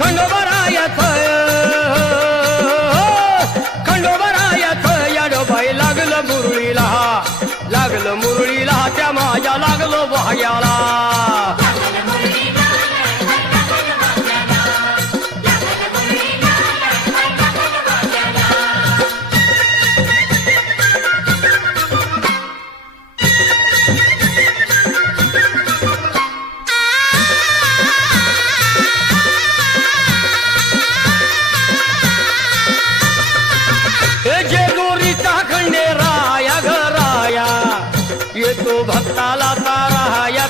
खंडोबरायाच हो, खंडोबरायाच भाई लागलं मुरळीला. लागलं मुरळीला त्या माझ्या लागलो वाह्याला. you जेजुरीचा खंडेराया घराया येतो भक्ताला ताराया